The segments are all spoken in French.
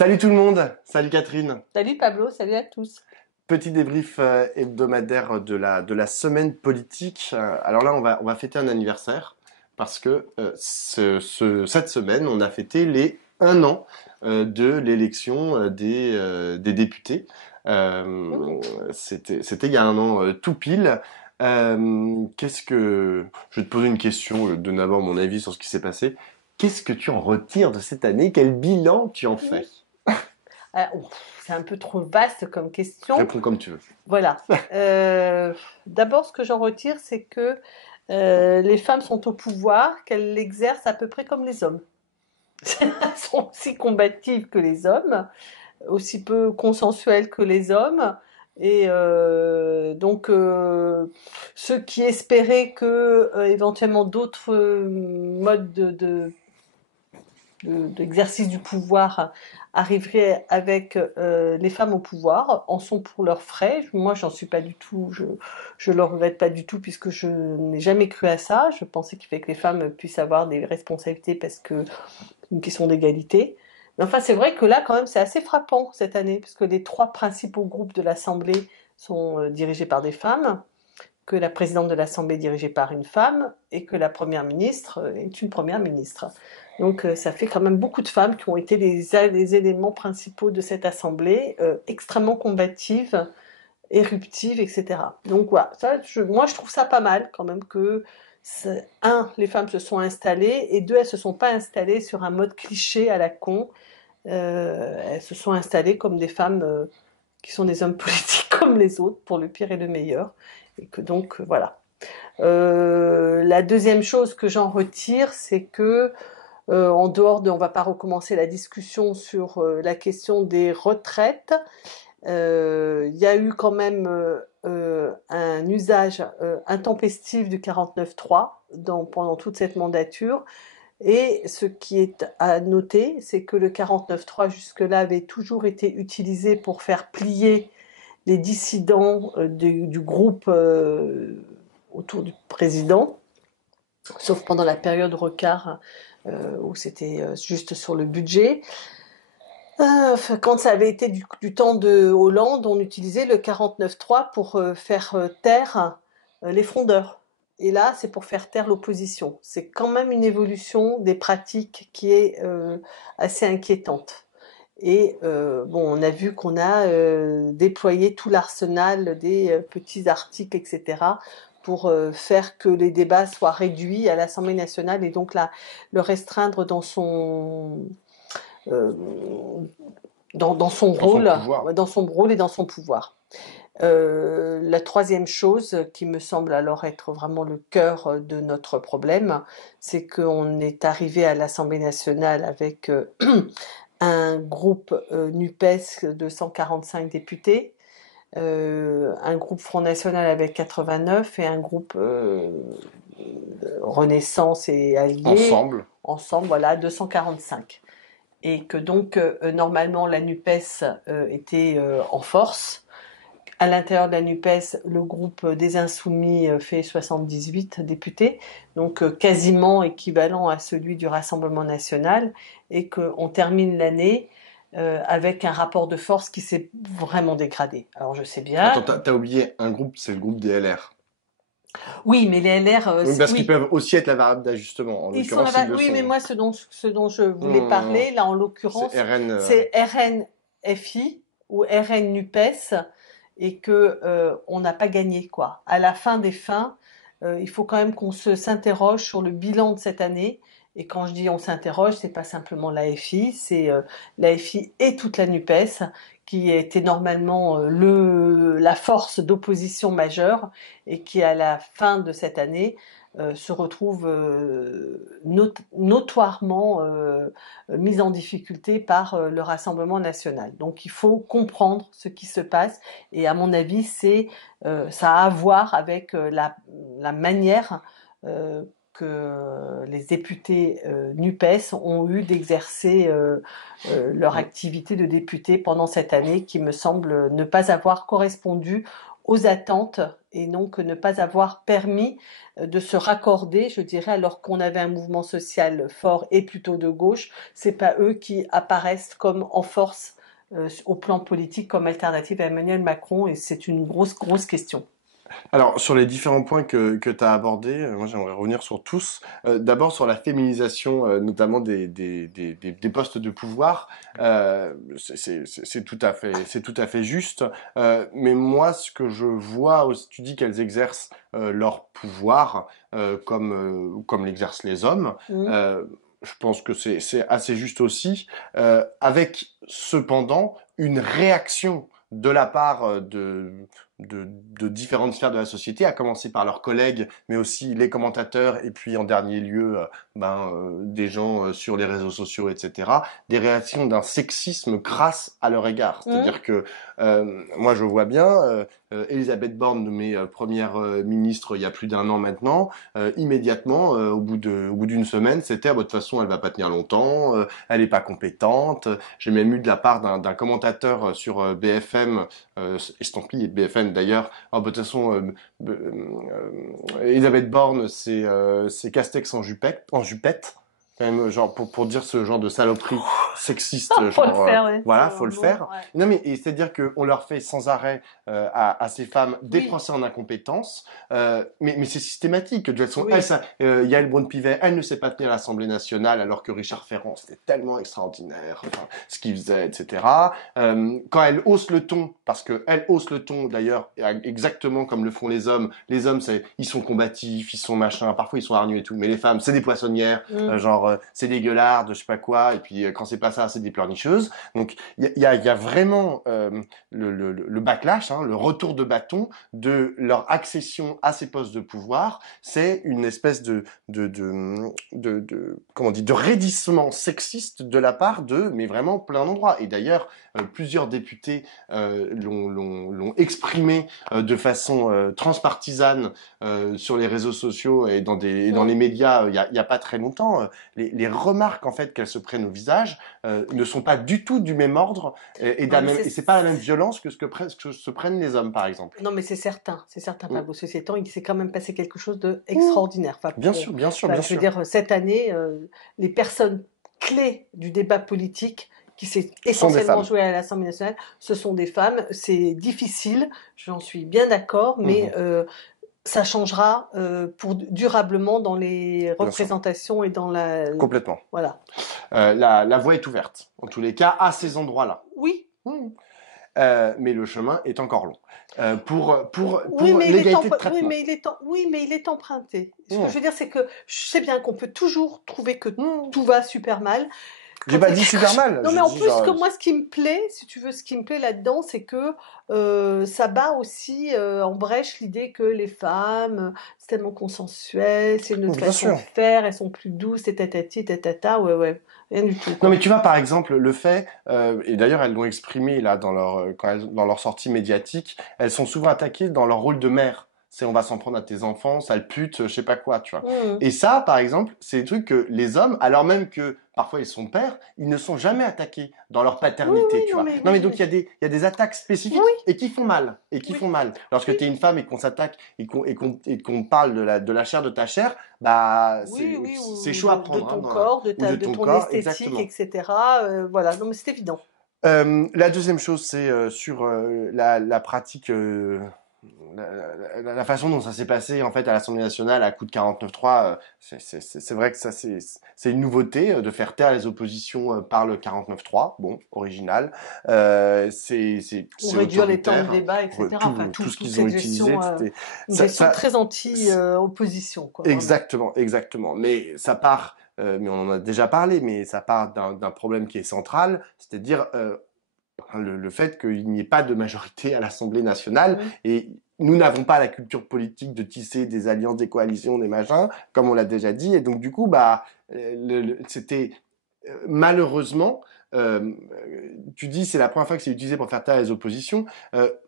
Salut tout le monde, salut Catherine. Salut Pablo, salut à tous. Petit débrief hebdomadaire de la semaine politique. Alors là, on va fêter un anniversaire parce que cette semaine, on a fêté les 1 an de l'élection des députés. Mmh. C'était il y a 1 an tout pile. Je vais te poser une question, donner d'abord mon avis sur ce qui s'est passé. Qu'est-ce que tu en retires de cette année? Quel bilan tu en fais? C'est un peu trop vaste comme question. Réponds comme tu veux. Voilà. D'abord, ce que j'en retire, c'est que les femmes sont au pouvoir, qu'elles l'exercent à peu près comme les hommes. Elles sont aussi combatives que les hommes, aussi peu consensuelles que les hommes. Et ceux qui espéraient que éventuellement d'autres modes d'exercice du pouvoir arriverait avec les femmes au pouvoir, en sont pour leurs frais. Moi, j'en suis pas du tout, je le regrette pas du tout puisque je n'ai jamais cru à ça. Je pensais qu'il fallait que les femmes puissent avoir des responsabilités parce que c'est une question d'égalité. Mais enfin, c'est vrai que là, quand même, c'est assez frappant cette année puisque les trois principaux groupes de l'Assemblée sont dirigés par des femmes, que la présidente de l'Assemblée est dirigée par une femme et que la première ministre est une première ministre. Donc ça fait quand même beaucoup de femmes qui ont été les éléments principaux de cette Assemblée, extrêmement combatives, éruptives, etc. Donc voilà, moi je trouve ça pas mal quand même que, les femmes se sont installées, et deux, elles se sont pas installées sur un mode cliché à la con. Elles se sont installées comme des femmes qui sont des hommes politiques comme les autres, pour le pire et le meilleur. Et que donc, voilà. La deuxième chose que j'en retire, c'est que, en dehors de, on va pas recommencer la discussion sur la question des retraites, il y a eu quand même un usage intempestif du 49.3 pendant toute cette mandature. Et ce qui est à noter, c'est que le 49.3 jusque-là avait toujours été utilisé pour faire plier les dissidents du groupe autour du président, sauf pendant la période Rocard où c'était juste sur le budget. Quand ça avait été du temps de Hollande, on utilisait le 49.3 pour faire taire les frondeurs. Et là, c'est pour faire taire l'opposition. C'est quand même une évolution des pratiques qui est assez inquiétante. Et on a vu qu'on a déployé tout l'arsenal des petits articles, etc., pour faire que les débats soient réduits à l'Assemblée nationale, et donc là, le restreindre euh, dans son rôle, dans son rôle et dans son pouvoir. La troisième chose qui me semble alors être vraiment le cœur de notre problème, c'est qu'on est arrivé à l'Assemblée nationale avec un groupe NUPES de 145 députés, un groupe Front National avec 89 et un groupe Renaissance et Alliés, ensemble, voilà, 245. Et que donc normalement la NUPES était en force. À l'intérieur de la NUPES, le groupe des Insoumis fait 78 députés, donc quasiment équivalent à celui du Rassemblement national, et qu'on termine l'année avec un rapport de force qui s'est vraiment dégradé. Alors je sais bien... Attends, t'as oublié un groupe, c'est le groupe des LR. Oui, mais les LR... oui, parce qu'ils peuvent aussi être la variable d'ajustement, en l'occurrence ils le oui, sont. Mais moi ce dont je voulais parler, là en l'occurrence, c'est RN-FI ou RN-NUPES, et que on n'a pas gagné, quoi. À la fin des fins, il faut quand même qu'on s'interroge sur le bilan de cette année. Et quand je dis on s'interroge, c'est pas simplement l'AFI, c'est l'AFI et toute la NUPES, qui était normalement la force d'opposition majeure, et qui à la fin de cette année se retrouve notoirement mise en difficulté par le Rassemblement national. Donc il faut comprendre ce qui se passe, et à mon avis, ça a à voir avec la manière que les députés NUPES ont eu d'exercer leur activité de député pendant cette année, qui me semble ne pas avoir correspondu aux attentes et donc ne pas avoir permis de se raccorder, je dirais, alors qu'on avait un mouvement social fort et plutôt de gauche. C'est pas eux qui apparaissent comme en force au plan politique comme alternative à Emmanuel Macron, et c'est une grosse question. Alors, sur les différents points que tu as abordés, moi j'aimerais revenir sur tous. D'abord sur la féminisation, notamment des postes de pouvoir. C'est tout à fait juste. Mais moi, ce que je vois, tu dis qu'elles exercent leur pouvoir comme l'exercent les hommes. Mmh. Je pense que c'est assez juste aussi, avec cependant une réaction de la part de différentes sphères de la société, à commencer par leurs collègues, mais aussi les commentateurs, et puis en dernier lieu, des gens sur les réseaux sociaux, etc., des réactions d'un sexisme crasse à leur égard. C'est-à-dire que moi, je vois bien, Elisabeth Borne, nommée première ministre il y a plus d'1 an maintenant, immédiatement, au bout d'une semaine, c'était, de toute façon, elle va pas tenir longtemps, elle est pas compétente. J'ai même eu de la part d'un commentateur sur BFM, estampillé de BFM d'ailleurs, de toute façon, Elisabeth Borne, c'est Castex en jupette. Quand même, genre pour dire ce genre de saloperie sexiste, Faut le genre faire, ouais. voilà, faut le Bon, faire. ouais. Non mais c'est-à-dire que on leur fait sans arrêt à ces femmes des Oui. procès en incompétence, mais c'est systématique. De toute façon, Oui. Yael Braun-Pivet, elle ne sait pas tenir l'Assemblée nationale, alors que Richard Ferrand, c'était tellement extraordinaire, enfin, ce qu'il faisait, etc. Quand elle hausse le ton, parce que elle hausse le ton d'ailleurs exactement comme le font les hommes. Les hommes, ils sont combatifs, ils sont machin, parfois ils sont hargneux et tout, mais les femmes, c'est des poissonnières, c'est des gueulardes, je sais pas quoi, et puis quand c'est pas ça, c'est des pleurnicheuses. Donc il y a vraiment le backlash, le retour de bâton de leur accession à ces postes de pouvoir. C'est une espèce comment on dit, de raidissement sexiste de la part mais vraiment plein d'endroits. Et d'ailleurs, plusieurs députés l'ont exprimé de façon transpartisane sur les réseaux sociaux et dans les médias il y a pas très longtemps. Les remarques en fait qu'elles se prennent au visage ne sont pas du tout du même ordre et c'est pas la même violence que ce que se prennent les hommes par exemple. Non mais c'est certain, Pablo. Ceci étant, il s'est quand même passé quelque chose d'extraordinaire. Enfin, bien sûr. Je veux dire, cette année, les personnes clés du débat politique qui s'est essentiellement joué à l'Assemblée nationale, ce sont des femmes. C'est difficile, j'en suis bien d'accord, mais ça changera durablement dans les représentations et dans la... Complètement. Voilà. La voie est ouverte, en tous les cas, à ces endroits-là. Oui. Mais le chemin est encore long. Pour l'égalité de traitement. Oui, mais il est emprunté. Ce que je veux dire, c'est que je sais bien qu'on peut toujours trouver que tout va super mal. J'ai pas dit super mal. Non, mais en plus, que moi, ce qui me plaît, si tu veux, ce qui me plaît là-dedans, c'est que ça bat aussi en brèche l'idée que les femmes, c'est tellement consensuel, c'est notre façon de faire, elles sont plus douces, et tatati, tatata, ouais, rien du tout. Quoi. Non, mais tu vois, par exemple, le fait, et d'ailleurs, elles l'ont exprimé là dans leur sortie médiatique, elles sont souvent attaquées dans leur rôle de mère. C'est on va s'en prendre à tes enfants, sale pute, je sais pas quoi, tu vois. Et ça, par exemple, c'est des trucs que les hommes, alors même que parfois ils sont pères, ils ne sont jamais attaqués dans leur paternité, tu vois. Non mais donc il y a des attaques spécifiques et qui font mal, Lorsque tu es une femme et qu'on s'attaque et qu'on parle de la chair de ta chair, c'est chaud à prendre. De ton corps, de ton esthétique, exactement. Etc. Voilà, non mais c'est évident. La deuxième chose, c'est sur la pratique. La façon dont ça s'est passé en fait à l'Assemblée nationale à coup de 49.3, c'est vrai que ça c'est une nouveauté de faire taire les oppositions par le 49.3, bon, original. Ou réduire les temps de débat, etc. Tout ce qu'ils ont utilisé, c'était une gestion très anti-opposition. Exactement. Mais ça part, mais on en a déjà parlé, mais ça part d'un problème qui est central, c'est-à-dire le fait qu'il n'y ait pas de majorité à l'Assemblée nationale et nous n'avons pas la culture politique de tisser des alliances, des coalitions, des machins, comme on l'a déjà dit. Et donc, du coup, c'était malheureusement, tu dis c'est la première fois que c'est utilisé pour faire taire les oppositions.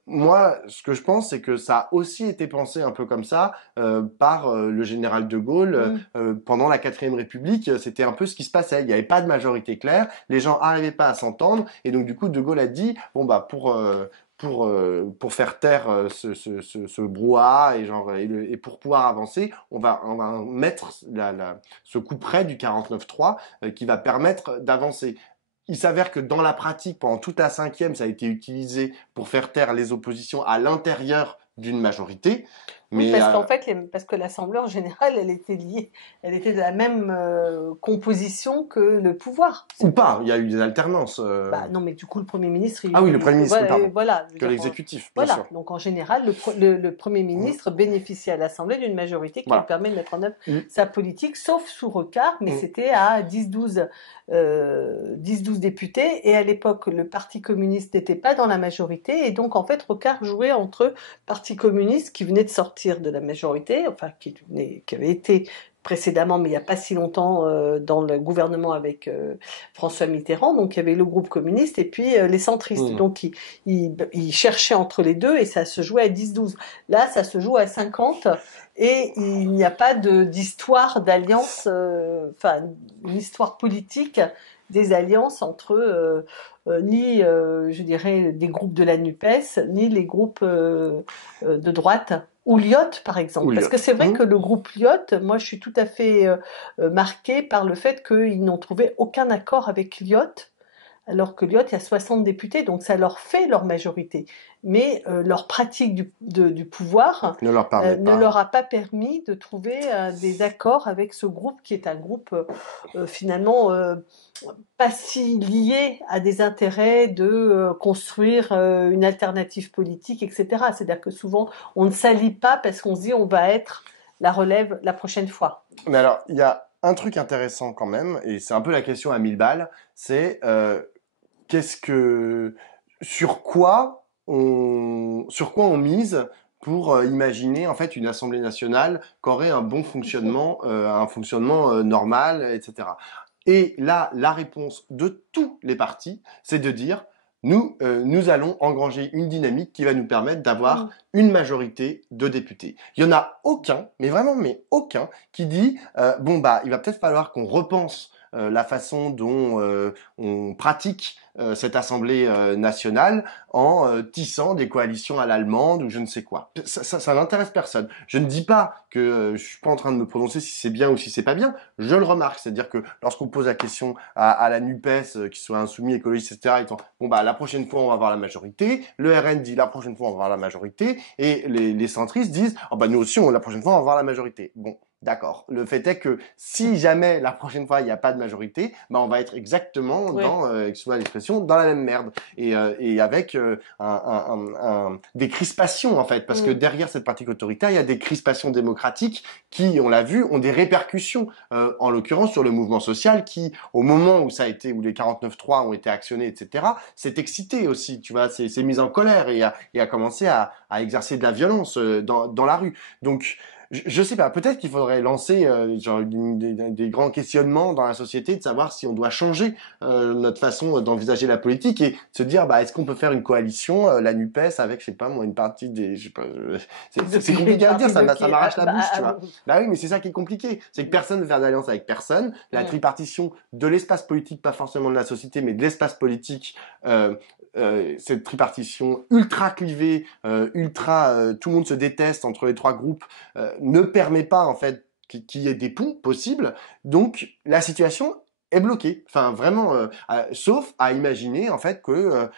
Moi, ce que je pense, c'est que ça a aussi été pensé un peu comme ça par le général de Gaulle pendant la 4e République. C'était un peu ce qui se passait. Il n'y avait pas de majorité claire. Les gens n'arrivaient pas à s'entendre. Et donc, du coup, de Gaulle a dit, bon, pour faire taire ce brouhaha et pour pouvoir avancer, on va mettre ce coup près du 49.3 qui va permettre d'avancer. Il s'avère que dans la pratique, pendant toute la cinquième, ça a été utilisé pour faire taire les oppositions à l'intérieur d'une majorité. Oui, Mais parce qu'en fait, parce que l'Assemblée en général, elle était liée, elle était de la même composition que le pouvoir. ou pas, il y a eu des alternances. Bah non, mais du coup, le Premier ministre, Ah oui, le Premier ministre, voilà, pardon. voilà, je veux Que dire, l'exécutif, bien voilà. sûr. Donc en général, le Premier ministre bénéficie à l'Assemblée d'une majorité qui lui Voilà. permet de mettre en œuvre Mm. sa politique, sauf sous Rocard, mais c'était à 10-12 députés. Et à l'époque, le Parti communiste n'était pas dans la majorité. Et donc, en fait, Rocard jouait entre Parti communiste qui venait de sortir de la majorité, enfin, qui avait été précédemment, mais il n'y a pas si longtemps, dans le gouvernement avec François Mitterrand. Donc il y avait le groupe communiste et puis les centristes. Donc il cherchait entre les deux et ça se jouait à 10-12. Là, ça se joue à 50 et il n'y a pas d'histoire d'alliance, enfin une histoire politique des alliances entre ni, je dirais, des groupes de la NUPES, ni les groupes de droite. Ou Lyot, par exemple. Parce que c'est vrai que le groupe Lyot, moi, je suis tout à fait marquée par le fait qu'ils n'ont trouvé aucun accord avec Lyot, alors que Lyot, il y a 60 députés, donc ça leur fait leur majorité. Mais leur pratique du pouvoir ne leur a pas permis de trouver des accords avec ce groupe qui est un groupe finalement pas si lié à des intérêts de construire une alternative politique, etc. C'est-à-dire que souvent, on ne s'allie pas parce qu'on se dit on va être la relève la prochaine fois. Mais alors, il y a un truc intéressant quand même, et c'est un peu la question à 1000 balles, c'est sur quoi on mise pour imaginer en fait une Assemblée nationale qui aurait un bon fonctionnement, un fonctionnement normal, etc. Et là, la réponse de tous les partis, c'est de dire nous allons engranger une dynamique qui va nous permettre d'avoir une majorité de députés. Il y en a aucun, mais vraiment mais aucun, qui dit bon bah il va peut-être falloir qu'on repense la façon dont on pratique cette Assemblée nationale en tissant des coalitions à l'allemande ou je ne sais quoi. Ça n'intéresse personne. Je ne dis pas que je suis pas en train de me prononcer si c'est bien ou si c'est pas bien. Je le remarque, c'est-à-dire que lorsqu'on pose la question à la NUPES, qui soit insoumis, écologistes, etc., ils disent bon bah la prochaine fois on va avoir la majorité. Le RN dit la prochaine fois on va avoir la majorité, et les centristes disent oh bah nous aussi la prochaine fois on va avoir la majorité. Bon. D'accord. Le fait est que si jamais la prochaine fois il n'y a pas de majorité, bah on va être exactement dans, excusez-moi l'expression, dans la même merde et avec des crispations en fait, parce que derrière cette pratique autoritaire, il y a des crispations démocratiques qui, on l'a vu, ont des répercussions. En l'occurrence sur le mouvement social qui, au moment où ça a été, où les 49.3 ont été actionnés, etc., s'est excité aussi, tu vois, s'est mis en colère et a commencé à exercer de la violence dans la rue. Donc je sais pas, peut-être qu'il faudrait lancer des grands questionnements dans la société, de savoir si on doit changer notre façon d'envisager la politique et se dire bah est-ce qu'on peut faire une coalition, la NUPES avec je sais pas moi une partie des je sais pas c'est compliqué à dire, ça m'arrache la bouche, tu vois. Bah oui, mais c'est ça qui est compliqué, c'est que personne ne veut faire d'alliance avec personne, la tripartition de l'espace politique, pas forcément de la société mais de l'espace politique, cette tripartition ultra clivée, tout le monde se déteste entre les trois groupes, ne permet pas en fait qu'il y ait des ponts possibles. Donc la situation est bloquée. Enfin vraiment, sauf à imaginer en fait que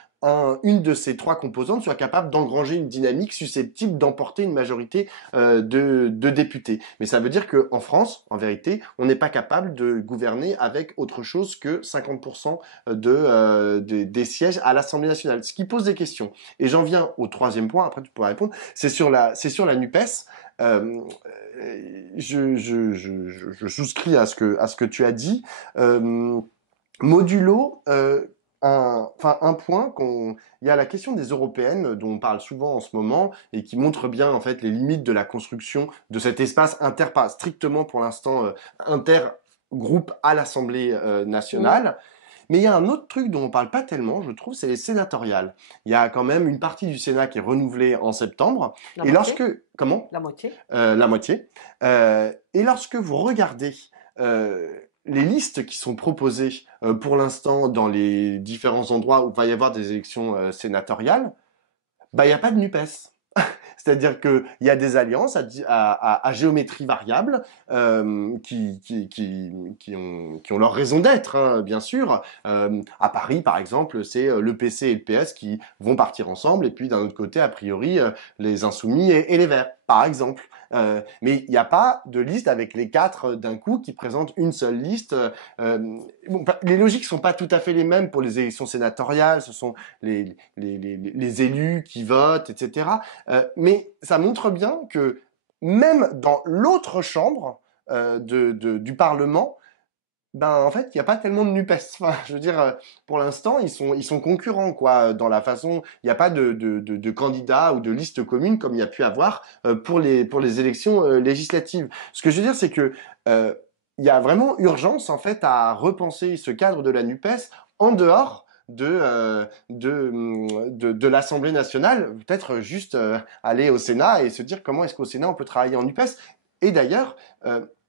une de ces trois composantes soit capable d'engranger une dynamique susceptible d'emporter une majorité de députés. Mais ça veut dire que en France, en vérité, on n'est pas capable de gouverner avec autre chose que 50% des sièges à l'Assemblée nationale. Ce qui pose des questions. Et j'en viens au troisième point. Après, tu pourras répondre. C'est sur la NUPES. Je souscris à ce que tu as dit. Modulo, un point il y a la question des européennes dont on parle souvent en ce moment et qui montre bien en fait les limites de la construction de cet espace pas strictement pour l'instant intergroupe à l'Assemblée nationale. Mais il y a un autre truc dont on parle pas tellement, je trouve, c'est les sénatoriales. Il y a quand même une partie du Sénat qui est renouvelée en septembre. La moitié. La moitié. Et lorsque vous regardez les listes qui sont proposées pour l'instant dans les différents endroits où il va y avoir des élections sénatoriales, Bah, il n'y a pas de NUPES. C'est-à-dire qu'il y a des alliances à géométrie variable qui ont leur raison d'être, hein, bien sûr. À Paris, par exemple, c'est le PC et le PS qui vont partir ensemble, et puis d'un autre côté, a priori, les Insoumis et les Verts, par exemple. Mais il n'y a pas de liste avec les quatre d'un coup qui présentent une seule liste. Bon, les logiques sont pas tout à fait les mêmes pour les élections sénatoriales. Ce sont les élus qui votent, etc. Mais ça montre bien que même dans l'autre chambre du Parlement, ben en fait, il n'y a pas tellement de Nupes. Enfin, je veux dire, pour l'instant, ils sont concurrents quoi, dans la façon. Il n'y a pas de candidats ou de liste commune comme il y a pu avoir pour les élections législatives. Ce que je veux dire, c'est que il y a vraiment urgence en fait à repenser ce cadre de la Nupes en dehors de l'Assemblée nationale, peut-être juste aller au Sénat et se dire comment est-ce qu'au Sénat on peut travailler en NUPES. Et d'ailleurs,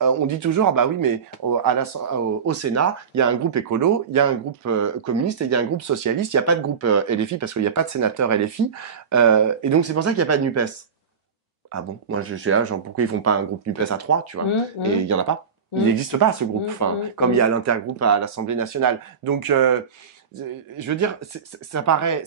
on dit toujours, ah bah oui, mais au Sénat, il y a un groupe écolo, il y a un groupe communiste et il y a un groupe socialiste. Il n'y a pas de groupe LFI parce qu'il n'y a pas de sénateur LFI. Et donc c'est pour ça qu'il n'y a pas de NUPES. Ah bon, moi je suis là, genre pourquoi ils font pas un groupe NUPES à 3, tu vois? Et il y en a pas. Il n'existe pas ce groupe, enfin, comme il y a l'intergroupe à l'Assemblée nationale. Donc je veux dire, ça paraît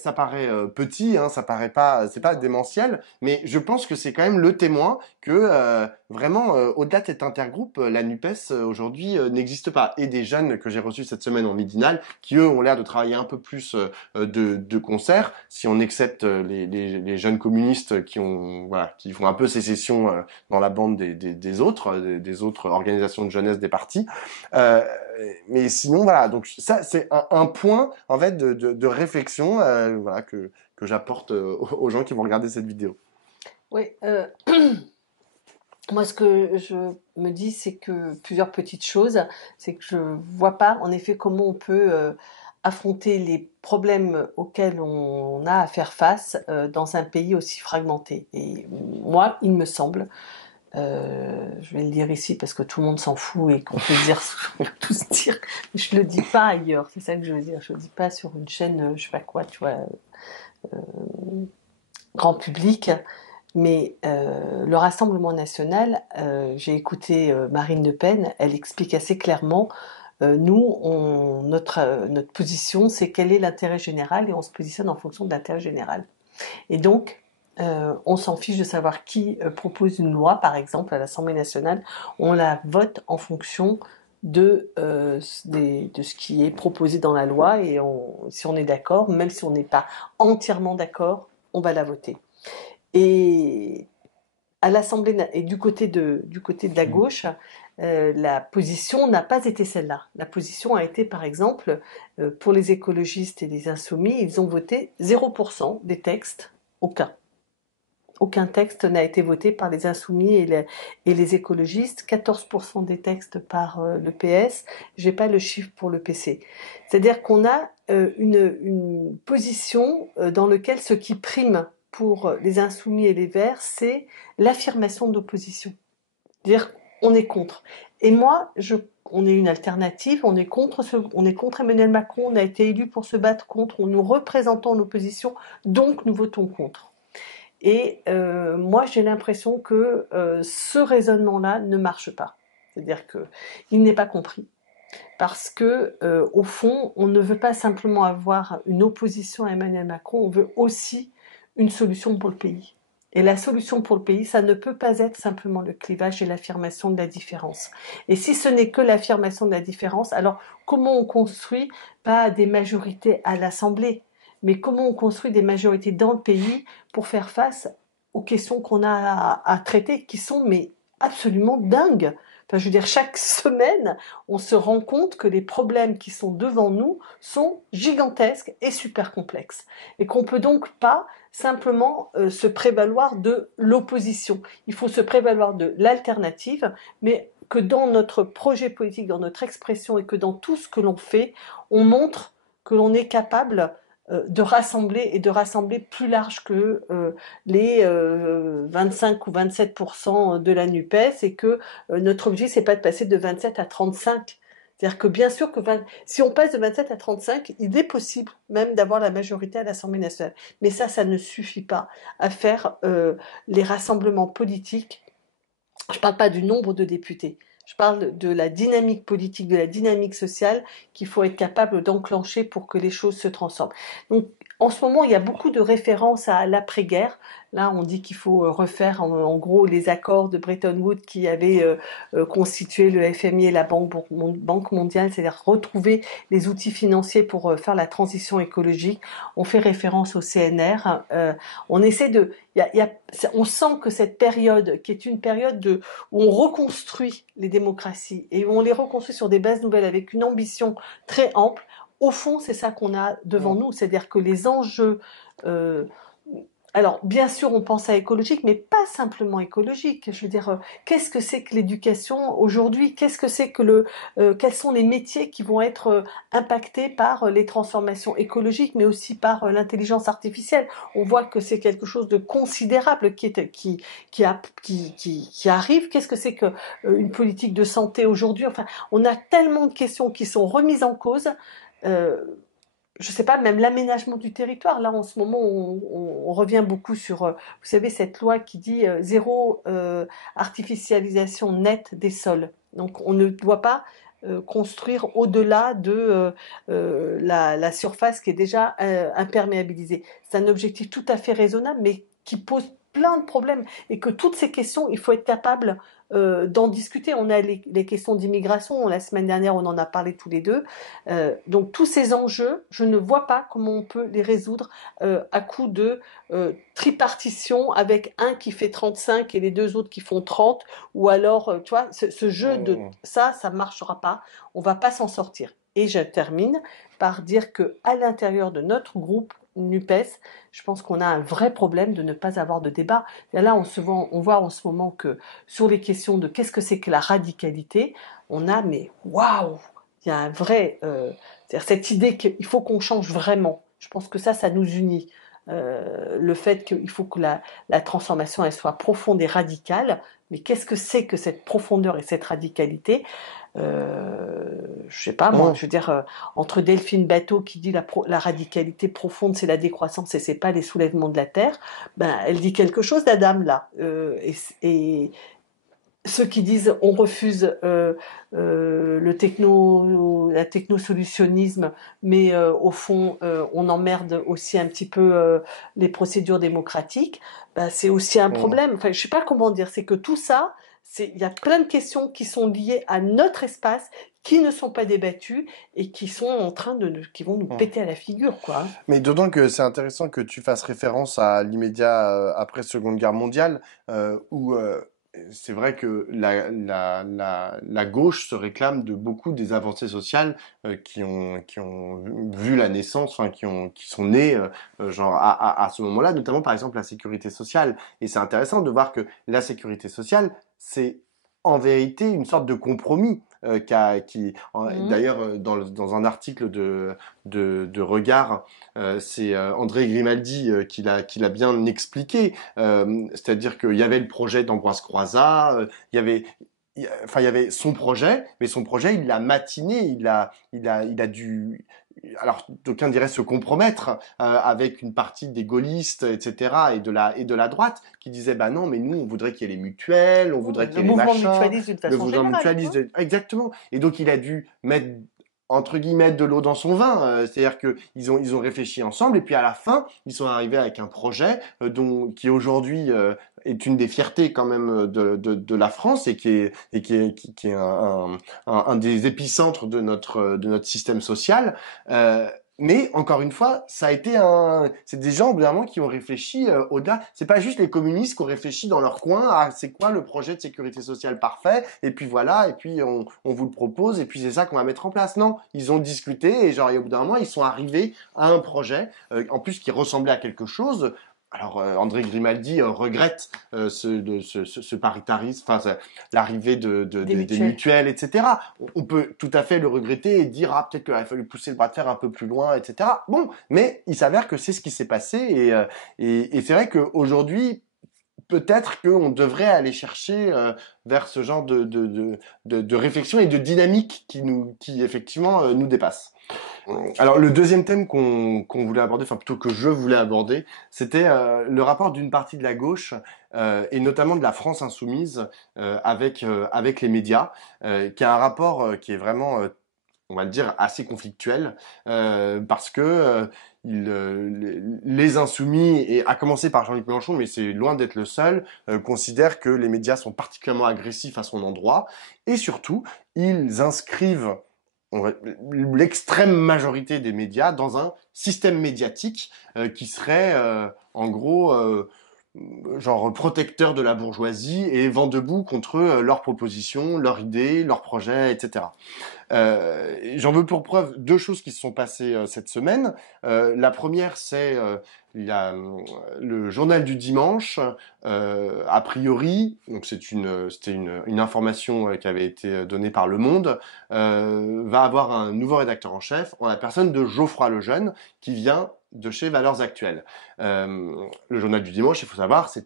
petit, hein, ça paraît pas, c'est pas démentiel, mais je pense que c'est quand même le témoin que vraiment, au-delà de cet intergroupe, la Nupes aujourd'hui n'existe pas. Et des jeunes que j'ai reçus cette semaine en midinale, qui eux ont l'air de travailler un peu plus de concert, si on accepte les jeunes communistes qui ont, voilà, qui font un peu sécession dans la bande des autres organisations de jeunesse des partis. Euh, mais sinon, voilà. Donc ça, c'est un point en fait de réflexion, voilà, que j'apporte aux gens qui vont regarder cette vidéo. Oui, moi ce que je me dis, c'est que plusieurs petites choses, c'est que je vois pas en effet comment on peut affronter les problèmes auxquels on a à faire face dans un pays aussi fragmenté. Et moi, il me semble, je vais le dire ici parce que tout le monde s'en fout et qu'on peut dire, on peut tous dire, mais je le dis pas ailleurs, c'est ça que je veux dire, je le dis pas sur une chaîne, je sais pas quoi, tu vois, grand public, mais le Rassemblement national, j'ai écouté Marine Le Pen, elle explique assez clairement, notre position, c'est quel est l'intérêt général et on se positionne en fonction de l'intérêt général. Et donc, on s'en fiche de savoir qui propose une loi, par exemple, à l'Assemblée nationale. On la vote en fonction de ce qui est proposé dans la loi et si on est d'accord, même si on n'est pas entièrement d'accord, on va la voter. Et à l'Assemblée et du côté de la gauche, la position n'a pas été celle-là. La position a été, par exemple, pour les écologistes et les insoumis, ils ont voté 0% des textes, aucun. Aucun texte n'a été voté par les insoumis et les écologistes, 14% des textes par le PS, j'ai pas le chiffre pour le PC. C'est-à-dire qu'on a une position dans laquelle ce qui prime pour les insoumis et les verts, c'est l'affirmation d'opposition. Dire on est contre. Et moi, on est une alternative, on est contre Emmanuel Macron, on a été élu pour se battre contre, nous représentons l'opposition, donc nous votons contre. Et moi, j'ai l'impression que ce raisonnement-là ne marche pas. C'est-à-dire qu'il n'est pas compris. Parce que, au fond, on ne veut pas simplement avoir une opposition à Emmanuel Macron, on veut aussi une solution pour le pays. Et la solution pour le pays, ça ne peut pas être simplement le clivage et l'affirmation de la différence. Et si ce n'est que l'affirmation de la différence, alors comment on construit pas des majorités à l'Assemblée, mais comment on construit des majorités dans le pays pour faire face aux questions qu'on a à traiter, qui sont mais absolument dingues. Enfin, je veux dire, chaque semaine, on se rend compte que les problèmes qui sont devant nous sont gigantesques et super complexes. Et qu'on peut donc pas simplement se prévaloir de l'opposition. Il faut se prévaloir de l'alternative, mais que dans notre projet politique, dans notre expression et que dans tout ce que l'on fait, on montre que l'on est capable de rassembler et de rassembler plus large que les 25 ou 27% de la NUPES et que notre objectif c'est pas de passer de 27 à 35, C'est-à-dire que bien sûr que si on passe de 27 à 35, il est possible même d'avoir la majorité à l'Assemblée nationale. Mais ça ne suffit pas à faire les rassemblements politiques. Je ne parle pas du nombre de députés. Je parle de la dynamique politique, de la dynamique sociale qu'il faut être capable d'enclencher pour que les choses se transforment. Donc, en ce moment, il y a beaucoup de références à l'après-guerre. Là, on dit qu'il faut refaire, en gros, les accords de Bretton Woods qui avaient constitué le FMI et la Banque mondiale, c'est-à-dire retrouver les outils financiers pour faire la transition écologique. On fait référence au CNR. On essaie de... on sent que cette période, qui est une période où on reconstruit les démocraties et où on les reconstruit sur des bases nouvelles avec une ambition très ample, au fond, c'est ça qu'on a devant nous. C'est-à-dire que les enjeux... alors, bien sûr, on pense à écologique, mais pas simplement écologique. Je veux dire, qu'est-ce que c'est que l'éducation aujourd'hui? Qu'est-ce que c'est que quels sont les métiers qui vont être impactés par les transformations écologiques, mais aussi par l'intelligence artificielle? On voit que c'est quelque chose de considérable qui arrive. Qu'est-ce que c'est que une politique de santé aujourd'hui? Enfin, on a tellement de questions qui sont remises en cause. Je sais pas, même l'aménagement du territoire. Là, en ce moment, on revient beaucoup sur, vous savez, cette loi qui dit zéro artificialisation nette des sols. Donc, on ne doit pas construire au-delà de la surface qui est déjà imperméabilisée. C'est un objectif tout à fait raisonnable, mais qui pose plein de problèmes et que toutes ces questions, il faut être capable d'en discuter. On a les questions d'immigration, la semaine dernière on en a parlé tous les deux. Donc tous ces enjeux, je ne vois pas comment on peut les résoudre à coup de tripartition avec un qui fait 35 et les deux autres qui font 30, ou alors, tu vois, ce jeu de ça marchera pas, on va pas s'en sortir. Et je termine par dire que à l'intérieur de notre groupe NUPES, je pense qu'on a un vrai problème de ne pas avoir de débat. Et là, on voit en ce moment que sur les questions de qu'est-ce que c'est que la radicalité, on a, mais waouh, il y a un vrai, c'est-à-dire cette idée qu'il faut qu'on change vraiment. Je pense que ça nous unit. Le fait qu'il faut que la transformation elle soit profonde et radicale, mais qu'est-ce que c'est que cette profondeur et cette radicalité? Je sais pas moi, je veux dire, entre Delphine Bateau qui dit la radicalité profonde c'est la décroissance et c'est pas les soulèvements de la terre, ben elle dit quelque chose, la dame là, et ceux qui disent on refuse la technosolutionnisme, mais au fond on emmerde aussi un petit peu les procédures démocratiques, ben, c'est aussi un problème. Enfin, je sais pas comment dire, c'est que tout ça, il y a plein de questions qui sont liées à notre espace, qui ne sont pas débattues et qui sont en train qui vont nous péter à la figure, quoi. Mais d'autant que c'est intéressant que tu fasses référence à l'immédiat après Seconde Guerre mondiale, où c'est vrai que la gauche se réclame de beaucoup des avancées sociales qui ont vu la naissance, enfin qui sont nées genre à ce moment-là, notamment par exemple la sécurité sociale. Et c'est intéressant de voir que la sécurité sociale, c'est en vérité une sorte de compromis. D'ailleurs dans un article de Regard, c'est André Grimaldi qui l'a bien expliqué. C'est-à-dire qu'il y avait le projet d'Ambroise Croizat, il y avait son projet, mais son projet il l'a matiné, il a dû, alors d'aucuns diraient se compromettre avec une partie des gaullistes, etc. et de la droite qui disaient bah non mais nous on voudrait qu'il y ait les mutuelles, on voudrait qu'il y ait les machins, le mouvement mutualiste exactement. Et donc il a dû mettre entre guillemets de l'eau dans son vin, c'est-à-dire que ils ont réfléchi ensemble et puis à la fin ils sont arrivés avec un projet qui aujourd'hui est une des fiertés quand même de la France et qui est un des épicentres de notre système social. Mais encore une fois, c'est des gens vraiment qui ont réfléchi au-delà. C'est pas juste les communistes qui ont réfléchi dans leur coin à c'est quoi le projet de sécurité sociale parfait et puis voilà et puis on vous le propose et puis c'est ça qu'on va mettre en place. Non, ils ont discuté et genre au bout d'un moment ils sont arrivés à un projet en plus qui ressemblait à quelque chose. Alors André Grimaldi regrette ce paritarisme, enfin l'arrivée des mutuelles, etc. On peut tout à fait le regretter et dire ah peut-être qu'il aurait fallu pousser le bras de fer un peu plus loin, etc. Bon, mais il s'avère que c'est ce qui s'est passé et c'est vrai qu'aujourd'hui peut-être qu'on devrait aller chercher vers ce genre de réflexion et de dynamique qui effectivement nous dépasse. Alors le deuxième thème qu'on voulait aborder, enfin plutôt que je voulais aborder, c'était le rapport d'une partie de la gauche et notamment de la France insoumise avec les médias, qui a un rapport qui est vraiment on va le dire, assez conflictuel, parce que les insoumis, et à commencer par Jean-Luc Mélenchon, mais c'est loin d'être le seul, considèrent que les médias sont particulièrement agressifs à son endroit, et surtout, ils inscrivent l'extrême majorité des médias dans un système médiatique qui serait, en gros, genre protecteur de la bourgeoisie et vent debout contre leurs propositions, leurs idées, leurs projets, etc. J'en veux pour preuve deux choses qui se sont passées cette semaine. La première, c'est le journal du dimanche. A priori, donc c'était une information qui avait été donnée par Le Monde, va avoir un nouveau rédacteur en chef, en la personne de Geoffroy Lejeune, qui vient de chez Valeurs Actuelles. Le journal du dimanche, il faut savoir, c'est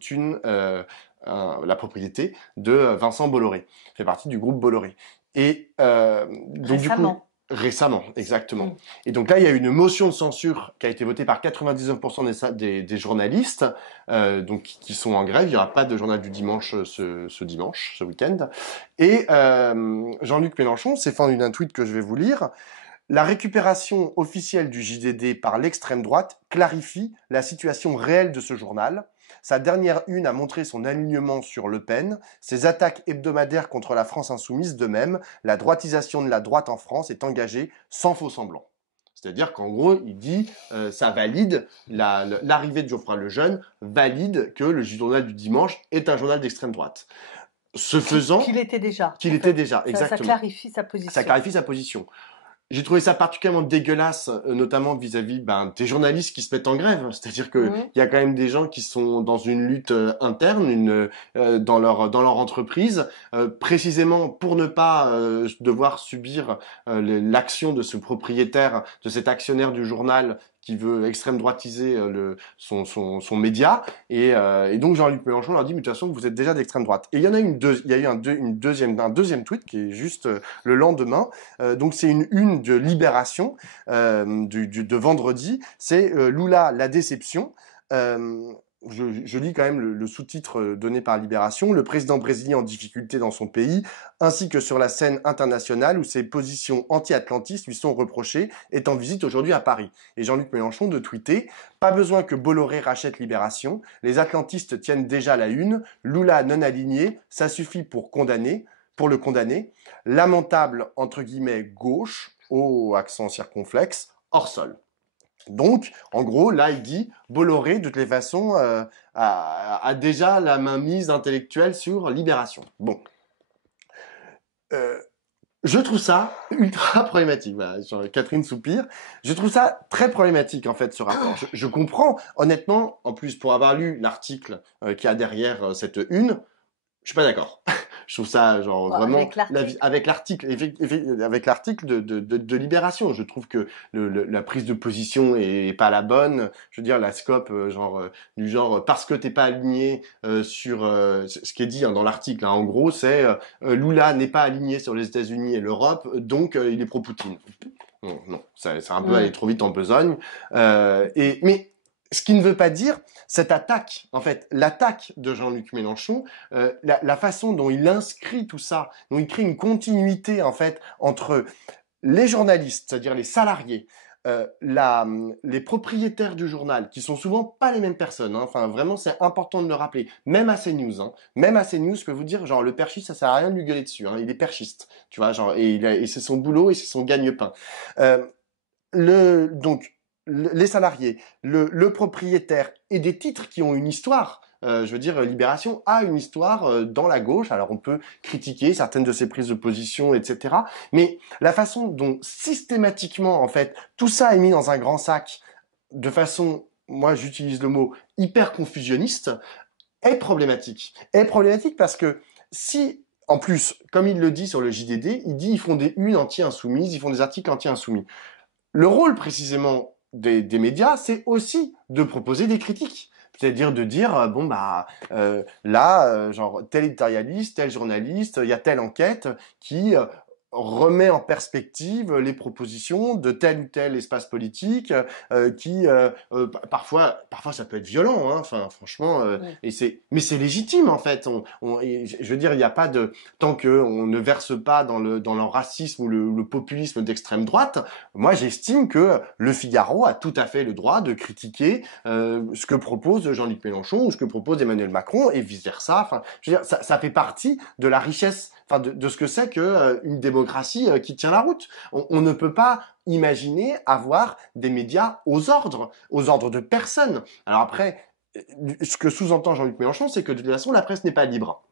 la propriété de Vincent Bolloré, fait partie du groupe Bolloré. Et donc Récemment. du coup, récemment, exactement. Mm. Et donc là, il y a eu une motion de censure qui a été votée par 99% des journalistes, donc qui sont en grève. Il n'y aura pas de journal du dimanche ce week-end. Et Jean-Luc Mélenchon s'est fendu d'un tweet que je vais vous lire. La récupération officielle du JDD par l'extrême droite clarifie la situation réelle de ce journal. Sa dernière une a montré son alignement sur Le Pen, ses attaques hebdomadaires contre la France insoumise de même. La droitisation de la droite en France est engagée sans faux semblant. C'est-à-dire qu'en gros, il dit, ça valide, l'arrivée de Geoffroy Lejeune valide que le journal du dimanche est un journal d'extrême droite. Ce faisant... Qu'il était déjà. Exactement. Ça clarifie sa position. Ça clarifie sa position. J'ai trouvé ça particulièrement dégueulasse, notamment vis-à-vis des journalistes qui se mettent en grève. C'est-à-dire que il y a quand même des gens qui sont dans une lutte interne, dans leur entreprise, précisément pour ne pas devoir subir l'action de ce propriétaire, de cet actionnaire du journal qui veut extrême droitiser son média, et donc Jean-Luc Mélenchon leur dit mais de toute façon vous êtes déjà d'extrême droite. Et il y en a un deuxième tweet qui est juste le lendemain. Donc c'est une de Libération de vendredi. C'est Lula la déception. Je lis quand même le sous-titre donné par Libération. Le président brésilien en difficulté dans son pays, ainsi que sur la scène internationale où ses positions anti-atlantistes lui sont reprochées, est en visite aujourd'hui à Paris. Et Jean-Luc Mélenchon de tweeter « Pas besoin que Bolloré rachète Libération. Les atlantistes tiennent déjà la une. Lula non aligné, ça suffit pour le condamner. Lamentable, entre guillemets, gauche, au accent circonflexe, hors sol. » Donc, en gros, là, il dit Bolloré, de toutes les façons, a déjà la main mise intellectuelle sur Libération. Bon. Je trouve ça ultra problématique. Voilà, Catherine soupire. Je trouve ça très problématique, en fait, ce rapport. Je comprends, honnêtement, en plus, pour avoir lu l'article qu'il y a derrière cette une, je suis pas d'accord. Je trouve ça genre vraiment avec l'article de Libération. Je trouve que la prise de position est pas la bonne. Je veux dire la scope du genre parce que t'es pas aligné sur ce qui est dit dans l'article. Hein, en gros, c'est Lula n'est pas aligné sur les États-Unis et l'Europe, donc il est pro-Poutine. Non, c'est un peu aller trop vite en besogne. Mais ce qui ne veut pas dire cette attaque, en fait, l'attaque de Jean-Luc Mélenchon, la façon dont il inscrit tout ça, dont il crée une continuité, en fait, entre les journalistes, c'est-à-dire les salariés, les propriétaires du journal, qui sont souvent pas les mêmes personnes, hein, enfin, vraiment, c'est important de le rappeler, même à CNews, hein, même à CNews, je peux vous dire, genre, le perchiste, ça sert à rien de lui gueuler dessus, hein, il est perchiste, tu vois, genre, et c'est son boulot et c'est son gagne-pain. Donc, les salariés, le propriétaire et des titres qui ont une histoire. Je veux dire, Libération a une histoire dans la gauche. Alors on peut critiquer certaines de ses prises de position, etc. Mais la façon dont systématiquement, en fait, tout ça est mis dans un grand sac de façon, moi j'utilise le mot hyper confusionniste, est problématique. Est problématique parce que si en plus, comme il le dit sur le JDD, il dit ils font des unes anti-insoumises, ils font des articles anti-insoumis. Le rôle précisément des médias, c'est aussi de proposer des critiques. C'est-à-dire de dire, bon bah là, genre tel éditorialiste, tel journaliste, il y a telle enquête qui remet en perspective les propositions de tel ou tel espace politique, qui parfois ça peut être violent, hein, enfin franchement, Oui. mais c'est légitime en fait. Je veux dire, il n'y a pas de tant que on ne verse pas dans le racisme ou le populisme d'extrême droite. Moi, j'estime que Le Figaro a tout à fait le droit de critiquer ce que propose Jean-Luc Mélenchon ou ce que propose Emmanuel Macron et vice versa. Enfin, je veux dire, ça fait partie de la richesse, enfin de ce que c'est que une démocratie qui tient la route. On ne peut pas imaginer avoir des médias aux ordres de personne. Alors après, ce que sous-entend Jean-Luc Mélenchon, c'est que de toute façon, la presse n'est pas libre.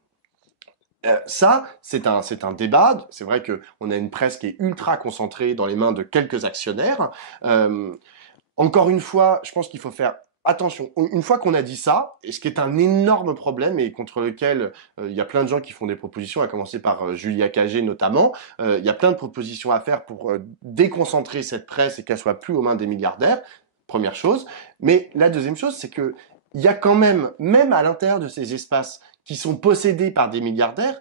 Ça, c'est un débat. C'est vrai que on a une presse qui est ultra concentrée dans les mains de quelques actionnaires. Encore une fois, je pense qu'il faut faire attention. Une fois qu'on a dit ça, et ce qui est un énorme problème et contre lequel il y a plein de gens qui font des propositions, à commencer par Julia Cagé notamment, il y a plein de propositions à faire pour déconcentrer cette presse et qu'elle soit plus aux mains des milliardaires. Première chose. Mais la deuxième chose, c'est que il y a quand même à l'intérieur de ces espaces qui sont possédés par des milliardaires,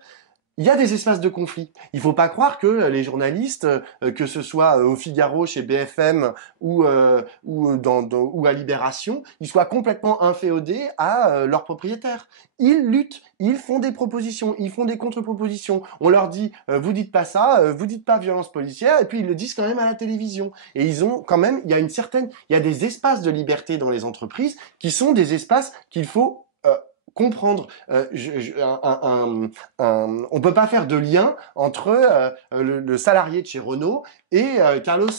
il y a des espaces de conflit. Il faut pas croire que les journalistes, que ce soit au Figaro, chez BFM ou à Libération, ils soient complètement inféodés à leurs propriétaires. Ils luttent, ils font des propositions, ils font des contre-propositions. On leur dit vous dites pas ça, vous dites pas violence policière, et puis ils le disent quand même à la télévision. Et ils ont quand même, il y a des espaces de liberté dans les entreprises qui sont des espaces qu'il faut comprendre. On peut pas faire de lien entre le salarié de chez Renault et Carlos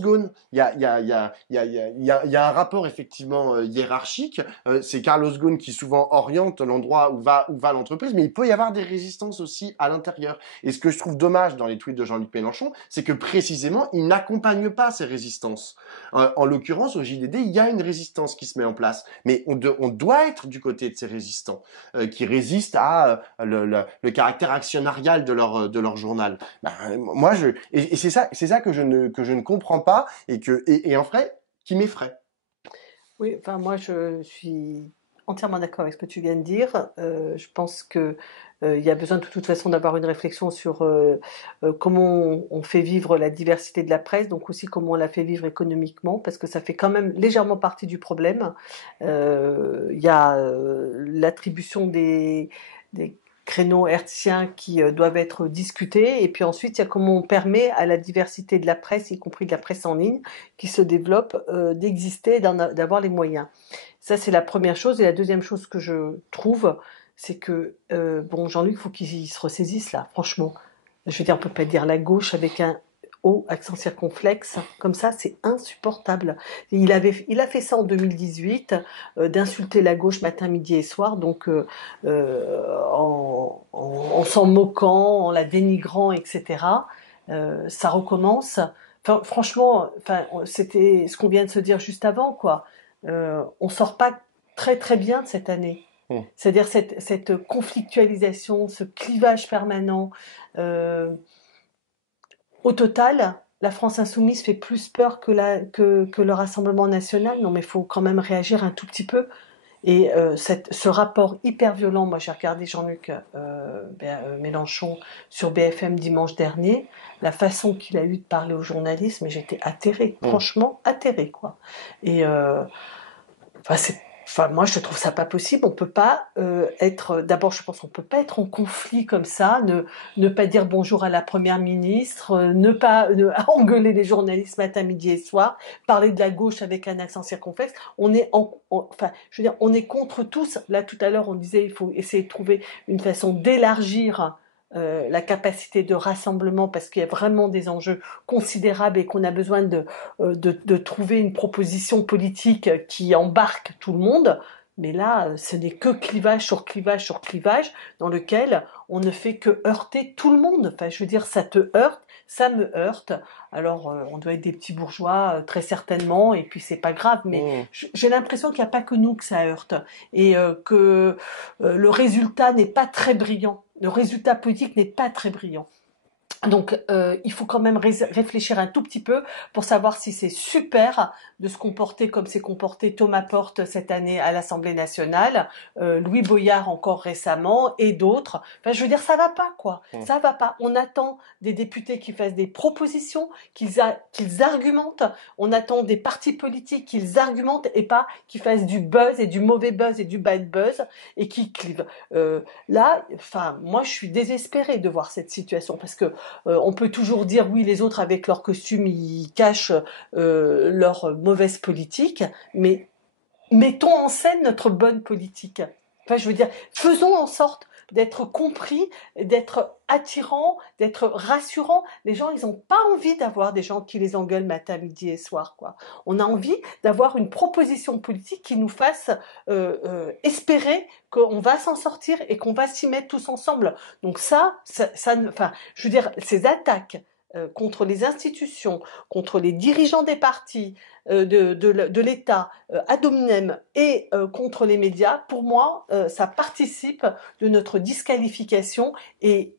Ghosn. Il y a un rapport effectivement hiérarchique. C'est Carlos Ghosn qui souvent oriente l'endroit où va l'entreprise, mais il peut y avoir des résistances aussi à l'intérieur. Et ce que je trouve dommage dans les tweets de Jean-Luc Mélenchon, c'est que précisément il n'accompagne pas ces résistances. En l'occurrence, au JDD, il y a une résistance qui se met en place, mais on doit être du côté de ces résistants qui résistent à le caractère actionnarial de leur journal. Ben, moi, et c'est ça que je ne comprends pas et en vrai, qui m'effraie. Oui, enfin moi je suis entièrement d'accord avec ce que tu viens de dire. Je pense que il y a besoin de toute façon d'avoir une réflexion sur comment on fait vivre la diversité de la presse, donc aussi comment on la fait vivre économiquement, parce que ça fait quand même légèrement partie du problème. Il y a l'attribution des créneaux hertziens qui doivent être discutés, et puis ensuite il y a comment on permet à la diversité de la presse, y compris de la presse en ligne, qui se développe, d'exister, d'avoir les moyens. Ça, c'est la première chose. Et la deuxième chose que je trouve, c'est que, bon, Jean-Luc, il faut qu'il se ressaisisse là, franchement. Je veux dire, on peut pas dire la gauche avec un O accent circonflexe, comme ça, c'est insupportable. Il a fait ça en 2018, d'insulter la gauche matin, midi et soir, donc en s'en moquant, en la dénigrant, etc. Ça recommence. Enfin, franchement, enfin, c'était ce qu'on vient de se dire juste avant, quoi. On sort pas très très bien de cette année. Hmm. C'est-à-dire cette conflictualisation, ce clivage permanent. Euh, Au total, la France insoumise fait plus peur que le Rassemblement national. Non, mais il faut quand même réagir un tout petit peu. Et ce rapport hyper violent, moi j'ai regardé Jean-Luc Mélenchon sur BFM dimanche dernier, la façon qu'il a eu de parler aux journalistes, mais j'étais atterrée, franchement atterrée, quoi. Et enfin, moi, je trouve ça pas possible. On peut pas être. D'abord, je pense qu'on peut pas être en conflit comme ça, ne pas dire bonjour à la première ministre, engueuler les journalistes matin, midi et soir, parler de la gauche avec un accent circonflexe. Enfin, je veux dire, on est contre tous. Là, tout à l'heure, on disait il faut essayer de trouver une façon d'élargir la capacité de rassemblement parce qu'il y a vraiment des enjeux considérables et qu'on a besoin de trouver une proposition politique qui embarque tout le monde. Mais là, ce n'est que clivage sur clivage sur clivage dans lequel on ne fait que heurter tout le monde. Enfin, je veux dire, ça te heurte, ça me heurte. Alors, on doit être des petits bourgeois, très certainement, et puis c'est pas grave. Mais j'ai l'impression qu'il n'y a pas que nous que ça heurte. Et que le résultat n'est pas très brillant. Le résultat politique n'est pas très brillant. Donc, il faut quand même réfléchir un tout petit peu pour savoir si c'est super de se comporter comme s'est comporté Thomas Porte cette année à l'Assemblée nationale, Louis Boyard encore récemment et d'autres. Enfin, je veux dire, ça va pas, quoi. Mm. Ça va pas. On attend des députés qui fassent des propositions, qu'ils argumentent. On attend des partis politiques qu'ils argumentent et pas qu'ils fassent du buzz et du mauvais buzz et du bad buzz et qui clivent. Là, enfin, moi, je suis désespérée de voir cette situation parce que on peut toujours dire oui, les autres avec leur costume, ils cachent leur mauvaise politique, mais mettons en scène notre bonne politique. Enfin, je veux dire, faisons en sorte d'être compris, d'être attirants, d'être rassurants. Les gens, ils n'ont pas envie d'avoir des gens qui les engueulent matin, midi et soir, quoi. On a envie d'avoir une proposition politique qui nous fasse espérer qu'on va s'en sortir et qu'on va s'y mettre tous ensemble. Donc enfin, je veux dire, ces attaques contre les institutions, contre les dirigeants des partis, de l'État ad hominem et contre les médias, pour moi, ça participe de notre disqualification et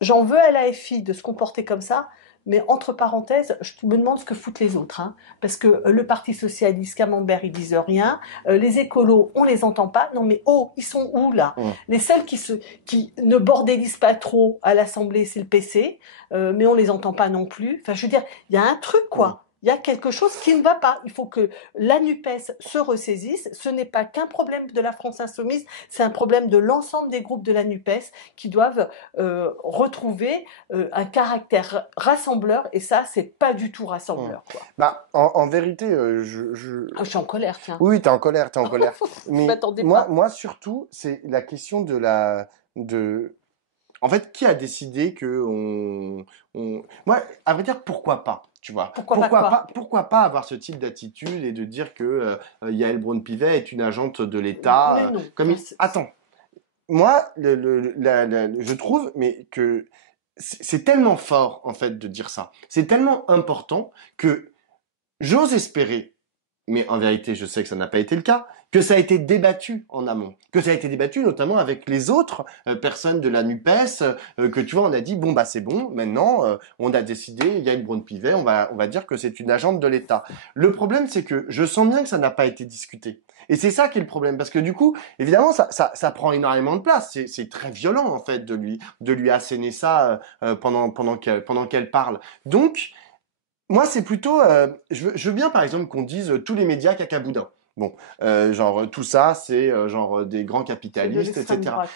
j'en veux à l'AFI de se comporter comme ça, mais entre parenthèses, je me demande ce que foutent les autres, hein, parce que le Parti socialiste, Camembert, ils disent rien, les écolos, on les entend pas. Non mais oh, ils sont où là? Mm. Les seuls qui ne bordélisent pas trop à l'Assemblée, c'est le PC, mais on les entend pas non plus. Enfin, je veux dire, il y a un truc Mm. quoi. Il y a quelque chose qui ne va pas. Il faut que la NUPES se ressaisisse. Ce n'est pas qu'un problème de la France insoumise, c'est un problème de l'ensemble des groupes de la NUPES qui doivent retrouver un caractère rassembleur et ça c'est pas du tout rassembleur quoi. Bah, en vérité, Ah, je suis en colère tiens. Oui, t'es en colère, t'es en colère. Je Mais m'attendais moi, pas. moi surtout, c'est la question de. En fait, qui a décidé que Moi, à vrai dire, pourquoi pas, tu vois? Pourquoi pas quoi? Pourquoi pas avoir ce type d'attitude et de dire que Yael Braun-Pivet est une agente de Mais l'État, non. comme Non, Attends, moi, je trouve, mais que c'est tellement fort en fait de dire ça. C'est tellement important que j'ose espérer, mais en vérité, je sais que ça n'a pas été le cas, que ça a été débattu en amont, que ça a été débattu notamment avec les autres personnes de la NUPES, que tu vois, on a dit bon bah c'est bon, maintenant on a décidé, il y a une Braun-Pivet, on va dire que c'est une agente de l'État. Le problème c'est que je sens bien que ça n'a pas été discuté. Et c'est ça qui est le problème, parce que du coup, évidemment, ça prend énormément de place. C'est très violent en fait de lui asséner ça pendant qu'elle parle. Donc moi, c'est plutôt, je veux bien par exemple qu'on dise tous les médias cacaboudin. Bon, genre tout ça, c'est genre des grands c'est de capitalistes, l'extrême etc. droite.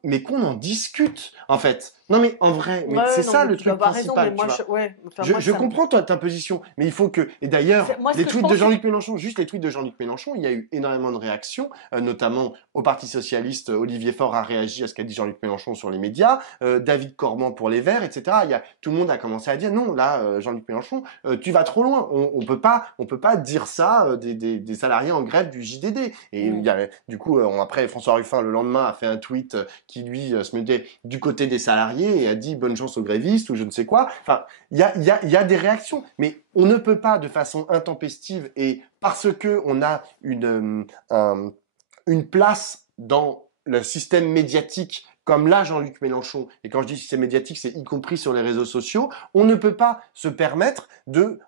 Mais qu'on en discute en fait. Non mais en vrai, mais c'est Ouais, non ça mais le tu dois truc avoir raison mais principal, tu moi vois. ouais, enfin Je, moi je ça me... comprends ta position, mais il faut que... Et d'ailleurs, Moi ce les que je tweets de pense c'est Jean-Luc Mélenchon, juste les tweets de Jean-Luc Mélenchon, il y a eu énormément de réactions, notamment au Parti Socialiste, Olivier Faure a réagi à ce qu'a dit Jean-Luc Mélenchon sur les médias, David Corman pour les Verts, etc. Tout le monde a commencé à dire non, là, Jean-Luc Mélenchon, tu vas trop loin. On peut pas dire ça des salariés en grève du JDD. Et du coup, après, François Ruffin, le lendemain, a fait un tweet qui, lui, se mettait du côté des salariés et a dit bonne chance aux grévistes ou je ne sais quoi. Enfin, il y a des réactions, mais on ne peut pas de façon intempestive et parce que on a une place dans le système médiatique comme là Jean-Luc Mélenchon, et quand je dis système médiatique, c'est y compris sur les réseaux sociaux, on ne peut pas se permettre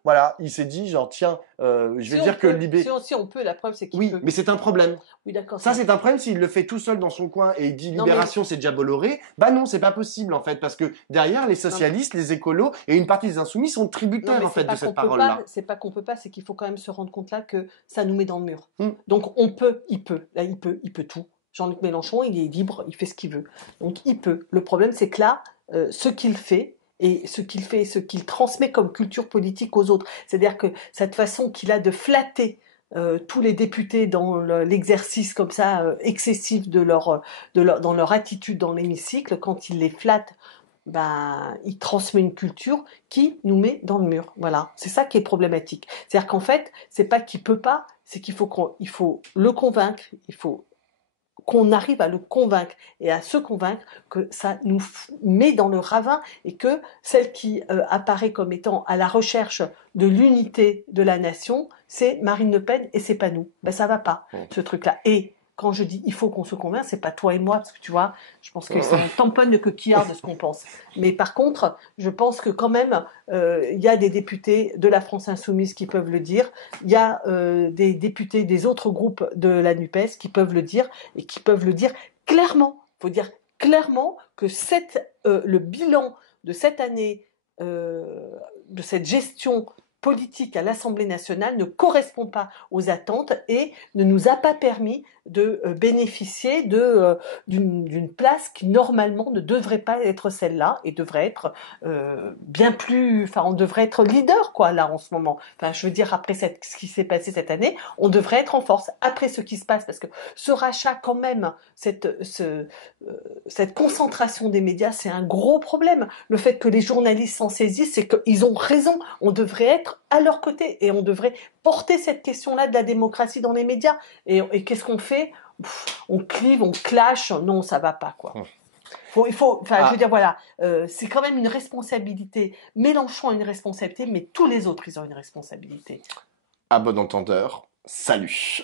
voilà, il s'est dit genre tiens, je vais Si on dire que peut, Libé... si on peut, la preuve c'est qu'il Oui, peut. mais c'est un problème. Oui d'accord, Ça, c'est un problème s'il le fait tout seul dans son coin et il dit non mais Libération, c'est déjà Bolloré. Bah non, c'est pas possible en fait, parce que derrière, les non, socialistes, les écolos et une partie des insoumis sont non tributaires mais en c'est fait de pas qu'on cette peut pas, parole-là. c'est pas qu'on peut pas, c'est qu'il faut quand même se rendre compte là que ça nous met dans le mur. Hmm. Donc on peut, il peut, là il peut tout. Jean-Luc Mélenchon, il est libre, il fait ce qu'il veut. Donc il peut. Le problème c'est que là, ce qu'il fait et ce qu'il transmet comme culture politique aux autres, c'est-à-dire que cette façon qu'il a de flatter tous les députés dans l'exercice comme ça excessif dans leur attitude dans l'hémicycle, quand il les flatte, ben, il transmet une culture qui nous met dans le mur. Voilà, c'est ça qui est problématique. C'est-à-dire qu'en fait, c'est pas qu'il peut pas, c'est qu'il faut il faut le convaincre, il faut qu'on arrive à le convaincre et à se convaincre que ça nous met dans le ravin et que celle qui apparaît comme étant à la recherche de l'unité de la nation, c'est Marine Le Pen et c'est pas nous. Ben ça va pas, ce truc-là. Et quand je dis il faut qu'on se convainc, c'est pas toi et moi, parce que tu vois, je pense que c'est un tamponne de coquillard de ce qu'on pense. Mais par contre, je pense que quand même, il y a des députés de la France Insoumise qui peuvent le dire, il y a des députés des autres groupes de la NUPES qui peuvent le dire, et qui peuvent le dire clairement. Il faut dire clairement que le bilan de cette année, de cette gestion politique à l'Assemblée nationale ne correspond pas aux attentes et ne nous a pas permis de bénéficier d'une place qui normalement ne devrait pas être celle-là et devrait être bien plus, enfin on devrait être leader quoi là en ce moment. Enfin je veux dire après ce qui s'est passé cette année, on devrait être en force après ce qui se passe parce que ce rachat quand même, cette concentration des médias, c'est un gros problème. Le fait que les journalistes s'en saisissent, c'est qu'ils ont raison. On devrait être à leur côté et on devrait porter cette question-là de la démocratie dans les médias. Et qu'est-ce qu'on fait? On clive, on clash. Non, ça va pas, quoi. Je veux dire, voilà, c'est quand même une responsabilité. Mélenchon a une responsabilité, mais tous les autres, ils ont une responsabilité. À bon entendeur, salut.